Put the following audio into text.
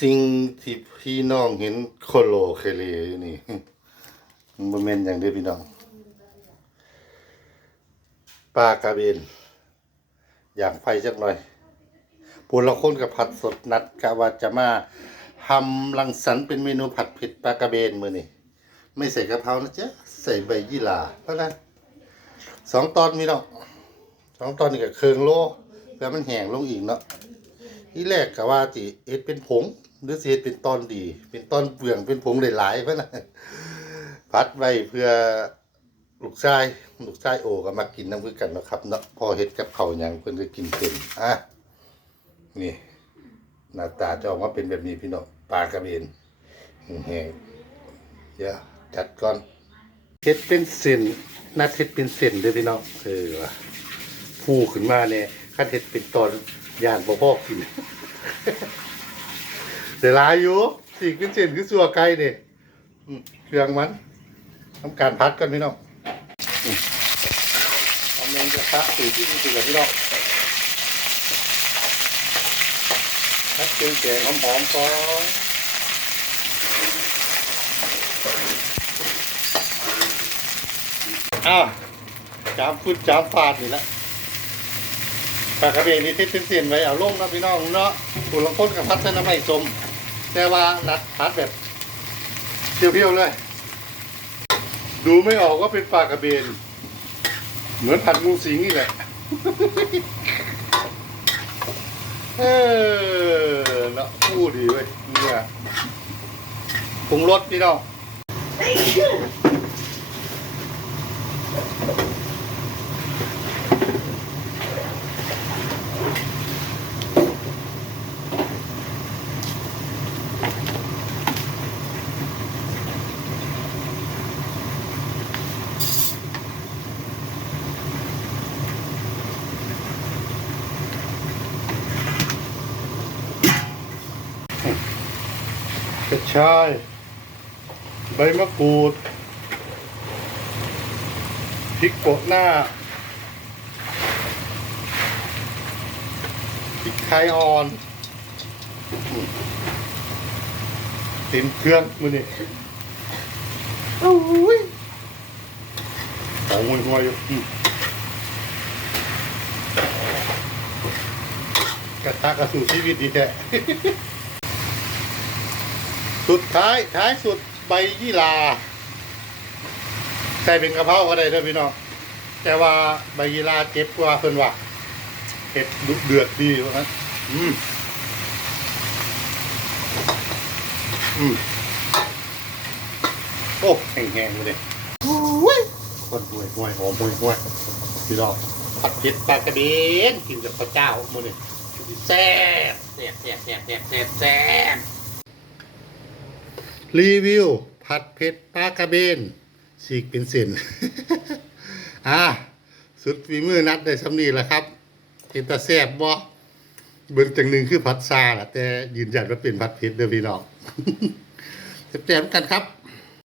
สิ่งที่พี่น้องเห็นโคโลเคเลอยู่นี่มันบ่แม่นอย่างเดียวพี่น้องปลากระเบนอย่างไฟจักหน่อยปูละคนกับผัดสดนัดกะว่าจะมาทำรังสรรค์เป็นเมนูผัดเผ็ดปลากระเบนมือนี่ไม่ใส่กะเพรานะจ๊ะใส่ใบยี่หร่าเพราะนั้นสองตอนมีเนาะสองตอนนี่กับเคืองโลแล้วมันแห้งลงอีกเนาะ ที่แรกกะว่าจิเอ็ดเป็นผง หรือสิเอ็ดเป็นตอนดี เป็นตอนเปลืองเป็นผงหลายๆเพราะนั้นพัดไว้เพื่อลูกชายลูกชายโอก็มากินน้ำคือกันนะครับเนาะพอเฮ็ดกับเขาวหยังเพิ่นก็กินเป็นอะนี่หน้าตาจะออกมาเป็นแบบนี้พี่น้องปลากระเบนแห้งๆเดี๋ยวจัดก่อนเฮ็ดเป็นเส้นนัดเฮ็ดเป็นเส้นเด้อพี่น้องเออฟูขึ้นมาเนี่ยคันเฮ็ดเป็นตอน ย่างบ่พอกินเดี๋ยวลายอยู่สิเป็นเส้นคือสัวไก่นี่เครื่องมันทำการพัดกันพี่น้องทำเองจะพักสีที่ดีสุดเลยพี่น้องพักเกงแกงหอมๆก่อนอ้าวจามฟุดจามฟาดนี่แหละ ปลากระเบนนี่ที่เป็นเสียนไว้เอาลงนะพี่น้องเนาะปูลงพ้นกับพัดเส้นน้ำไม่สมแต่ว่านัดพัดแบบเพียวๆเลย ดูไม่ออกว่าเป็นปลากระเบน เหมือนผัดงูสิงนี่แหละเออเนาะพูดดีเว้ยเนี่ยปรุงรสพี่น้อง กระชาย ใบมะกรูดพริกโปะหน้าพริกไทยอ่อน เต็มเครื่องมือนี่โอ้ยแต่หัวหัวอยู่อืมกระทะกระสู่ชีวิตดีแท้สุดท้ายท้ายสุดใบยี่หราใส่เป็นกะเพราก็ได้เด้อพี่น้องแต่ว่าใบยี่หราเจ็บกว่าเพิ่นว่าเผ็ดดุเดือดดีว่างั้นอืม อืมโอ้แห้งๆเลยอุ้ยคนห่วยห่วยหอมห่วยห่วยพี่น้องผัดเผ็ดปลากระเบนกินกับข้าวเจ้ามื้อนี้แซ่บแซ่บแซ่บแซ่บแซ่บแซ่บแซ่บรีวิว ผัดเผ็ดปลากระเบนสีกเป็นเส้นอ่าสุดฝีมือนัดได้สำนีแหละครับเห็นตาแซ่บบ่เบิ่งจังหนึ่งคือผัดซาล่ะแต่ยืนยันว่าเป็นผัดเผ็ดเด้อพี่น้อง แซ่บๆกันครับ